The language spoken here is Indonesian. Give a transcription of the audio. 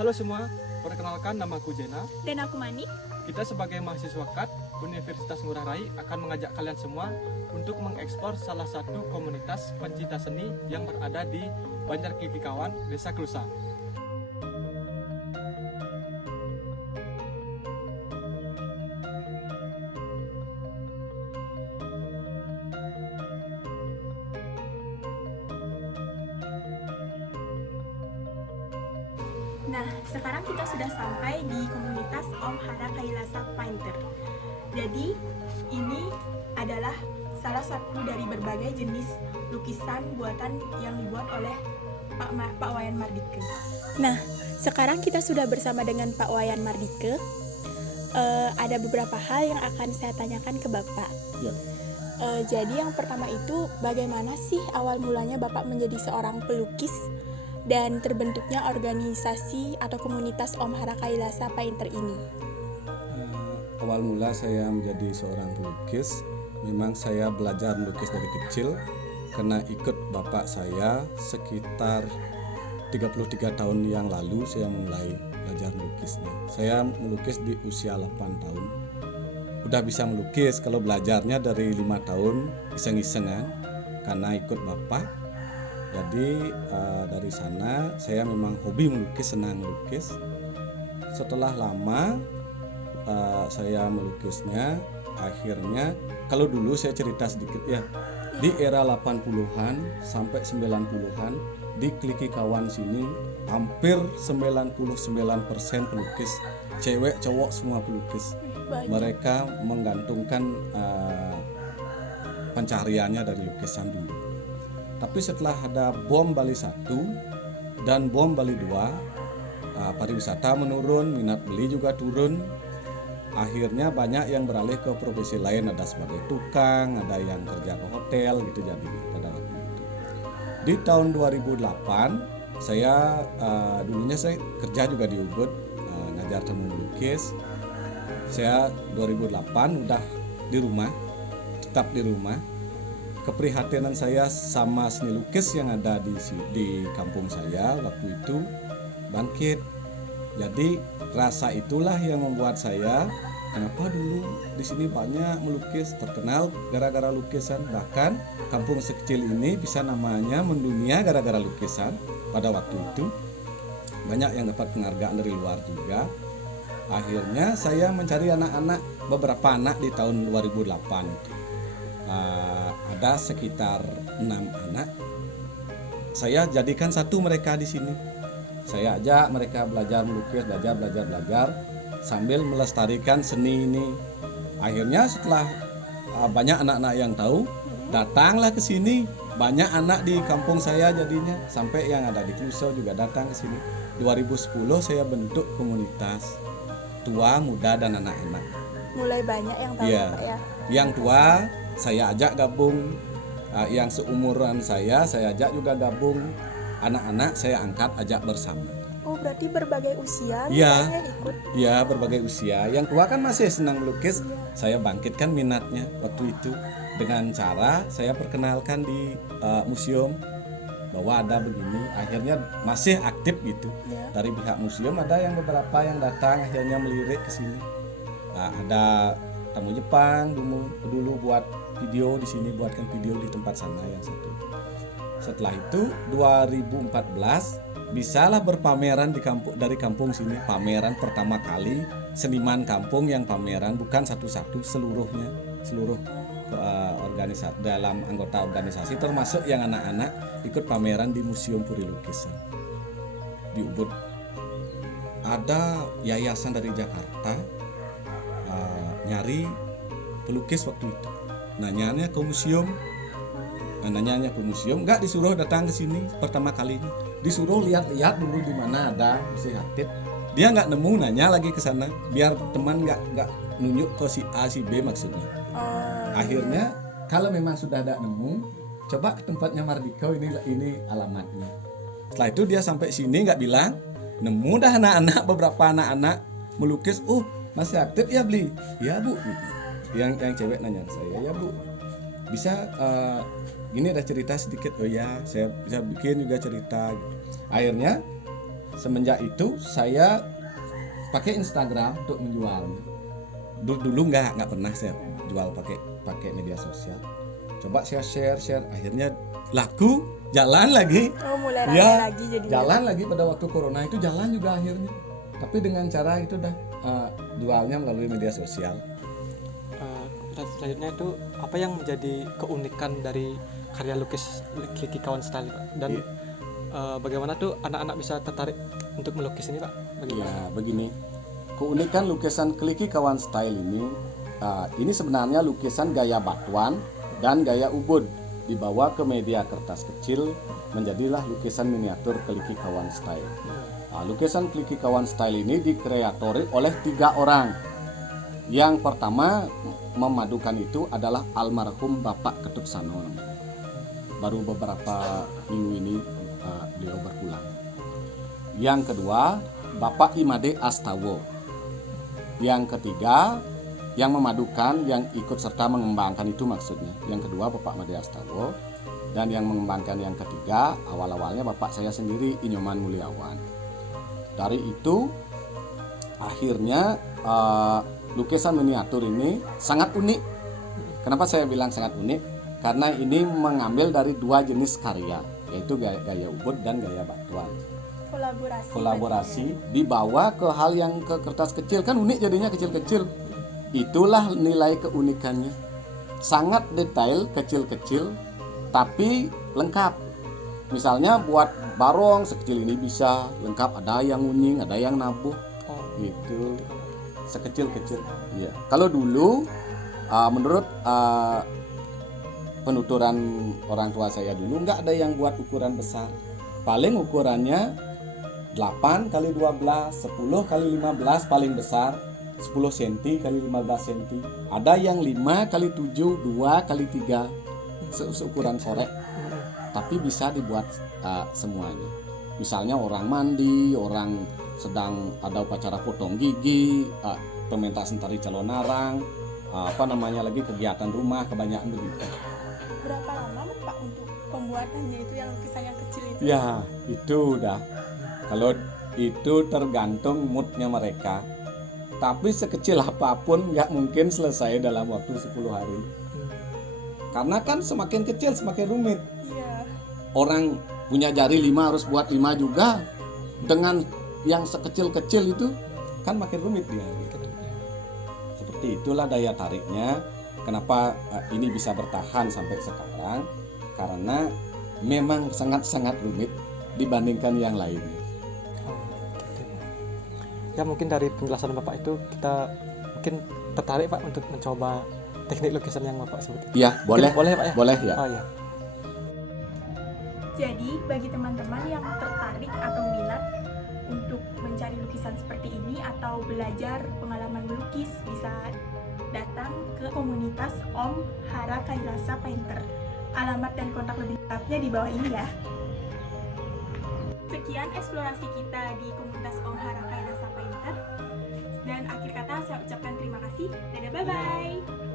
Halo semua, perkenalkan namaku Jena. Dan aku Mani. Kita sebagai mahasiswa KAT Universitas Ngurah Rai akan mengajak kalian semua untuk mengeksplor salah satu komunitas pencinta seni yang berada di Banjar Klikikawan, Desa Klusa. Nah, sekarang kita sudah sampai di komunitas Om Hara Kailasa Painter. Jadi, ini adalah salah satu dari berbagai jenis lukisan buatan yang dibuat oleh Pak Wayan Mardike. Nah, sekarang kita sudah bersama dengan Pak Wayan Mardike. Ada beberapa hal yang akan saya tanyakan ke Bapak. Ya. Jadi yang pertama itu, bagaimana sih awal mulanya Bapak menjadi seorang pelukis dan terbentuknya organisasi atau komunitas Om Hara Kailasa Painter ini? Awal mula saya menjadi seorang pelukis, memang saya belajar melukis dari kecil karena ikut bapak saya sekitar 33 tahun yang lalu saya mulai belajar melukisnya. Saya melukis di usia 8 tahun. Udah bisa melukis kalau belajarnya dari 5 tahun iseng-isengan karena ikut bapak. Jadi dari sana saya memang hobi melukis, senang melukis. Setelah lama saya melukisnya, akhirnya kalau dulu saya cerita sedikit ya, di era 80-an sampai 90-an di Klikikawan sini hampir 99% pelukis, cewek cowok semua pelukis. Mereka menggantungkan pencariannya dari lukisan dulu. Tapi setelah ada bom Bali 1 dan bom Bali 2, pariwisata menurun, minat beli juga turun. Akhirnya banyak yang beralih ke profesi lain, ada sebagai tukang, ada yang kerja ke hotel gitu jadi pada waktu itu. Di tahun 2008 saya dulunya saya kerja juga di Ubud, ngajar temu melukis. Saya 2008 udah di rumah, tetap di rumah. Keprihatinan saya sama seni lukis yang ada di kampung saya waktu itu bangkit. Jadi rasa itulah yang membuat saya, kenapa dulu di sini banyak melukis, terkenal gara-gara lukisan. Bahkan kampung sekecil ini bisa namanya mendunia gara-gara lukisan. Pada waktu itu banyak yang dapat penghargaan dari luar juga. Akhirnya saya mencari anak-anak, beberapa anak di tahun 2008 itu. Ada sekitar 6 anak. Saya jadikan satu mereka di sini. Saya ajak mereka belajar melukis, belajar sambil melestarikan seni ini. Akhirnya setelah banyak anak-anak yang tahu, datanglah ke sini. Banyak anak di kampung saya jadinya, sampai yang ada di Kluso juga datang ke sini. 2010 saya bentuk komunitas tua, muda dan anak-anak. Mulai banyak yang tahu Ya. Pak ya. Yang tua saya ajak gabung, yang seumuran saya ajak juga gabung. Anak-anak saya angkat ajak bersama. Oh, berarti berbagai usia Iya. yang ikut. Ya, berbagai usia. Yang tua kan masih senang melukis. Saya bangkitkan minatnya waktu itu dengan cara saya perkenalkan di museum bahwa ada begini. Akhirnya masih aktif gitu. Ya. Dari pihak museum ada yang beberapa yang datang akhirnya melirik ke sini. Nah, ada tamu Jepang dulu buat video di sini, buatkan video di tempat sana yang satu. Setelah itu 2014 bisalah berpameran di kampung, dari kampung sini, pameran pertama kali seniman kampung yang pameran bukan satu-satu, seluruh organisasi dalam anggota organisasi termasuk yang anak-anak ikut pameran di Museum Puri Lukisan di Ubud. Ada yayasan dari Jakarta nyari pelukis waktu itu, nanyanya ke museum. Nanyanya ke museum, nggak disuruh datang ke sini pertama kalinya, disuruh lihat-lihat dulu di mana ada masih aktif. Dia nggak nemu, nanya lagi ke sana biar teman nggak nunjuk ke si A si B maksudnya. Akhirnya kalau memang sudah ada nemu, coba ke tempatnya Mardika, ini alamatnya. Setelah itu dia sampai sini nggak bilang, nemu dah anak-anak, beberapa anak-anak melukis. Oh, masih aktif ya beli? Ya bu. Yang cewek nanya saya, ya bu, bisa gini ada cerita sedikit. Oh ya, saya bisa bikin juga cerita. Akhirnya semenjak itu saya pakai Instagram untuk menjual. Dulu nggak pernah saya jual pakai media sosial. Coba saya share, akhirnya laku, jalan lagi. Oh, mulai rame Ya, lagi jadinya. jalan lagi pada waktu corona itu jalan juga akhirnya. Tapi dengan cara itu dah jualnya melalui media sosial. Selanjutnya itu apa yang menjadi keunikan dari karya lukis Kliki Kawan Style, Pak? Dan bagaimana tuh anak-anak bisa tertarik untuk melukis ini, Pak? Bagaimana? Ya, begini. Keunikan lukisan Kliki Kawan Style ini sebenarnya lukisan gaya batuan dan gaya ubud dibawa ke media kertas kecil, menjadilah lukisan miniatur Kliki Kawan Style. Lukisan Kliki Kawan Style ini dikreatori oleh 3 orang. Yang pertama memadukan itu adalah almarhum Bapak Ketut Sano. Baru beberapa minggu ini beliau berpulang. Yang kedua Bapak Imade Astawo. Yang ketiga yang memadukan, yang ikut serta mengembangkan itu maksudnya. Yang kedua Bapak Imade Astawo, dan yang mengembangkan yang ketiga awal-awalnya Bapak saya sendiri, Inyoman Mulyawan. Dari itu akhirnya lukisan miniatur ini sangat unik. Kenapa saya bilang sangat unik? Karena ini mengambil dari 2 jenis karya, yaitu gaya ubud dan gaya batuan. Kolaborasi dibawa ke hal yang ke kertas kecil, kan unik jadinya, kecil-kecil. Itulah nilai keunikannya. Sangat detail, kecil-kecil, tapi lengkap. Misalnya buat barong sekecil ini bisa lengkap, ada yang ngunying, ada yang nabuh. Gitu. Sekecil-kecil. Iya. Kalau dulu menurut penuturan orang tua saya dulu nggak ada yang buat ukuran besar. Paling ukurannya 8 x 12, 10 x 15 paling besar, 10 cm x 15 cm. Ada yang 5 x 7, 2 x 3, seukuran korek. Tapi bisa dibuat semuanya. Misalnya orang mandi, orang sedang ada upacara potong gigi, pementasan tari calon narang, lagi kegiatan rumah, kebanyakan begitu. Berapa lama Pak untuk pembuatannya itu, yang lukisan yang kecil itu? Ya, itu udah. Kalau itu tergantung moodnya mereka. Tapi sekecil apapun nggak mungkin selesai dalam waktu 10 hari. Karena kan semakin kecil semakin rumit. Iya. Orang punya jari 5 harus buat 5 juga. Dengan yang sekecil-kecil itu kan makin rumit dia. Seperti itulah daya tariknya. Kenapa ini bisa bertahan sampai sekarang? Karena memang sangat-sangat rumit dibandingkan yang lainnya. Ya, mungkin dari penjelasan Bapak itu kita mungkin tertarik, Pak, untuk mencoba teknik lukisan yang Bapak sebut. Iya, boleh. Boleh, Pak, ya? Boleh ya. Oh iya. Jadi bagi teman-teman yang tertarik atau minat untuk mencari lukisan seperti ini atau belajar pengalaman melukis, bisa datang ke komunitas Om Hara Kailasa Painter. Alamat dan kontak lebih lengkapnya di bawah ini ya. Sekian eksplorasi kita di komunitas Om Hara Kailasa Painter. Dan akhir kata saya ucapkan terima kasih. Dadah, bye-bye.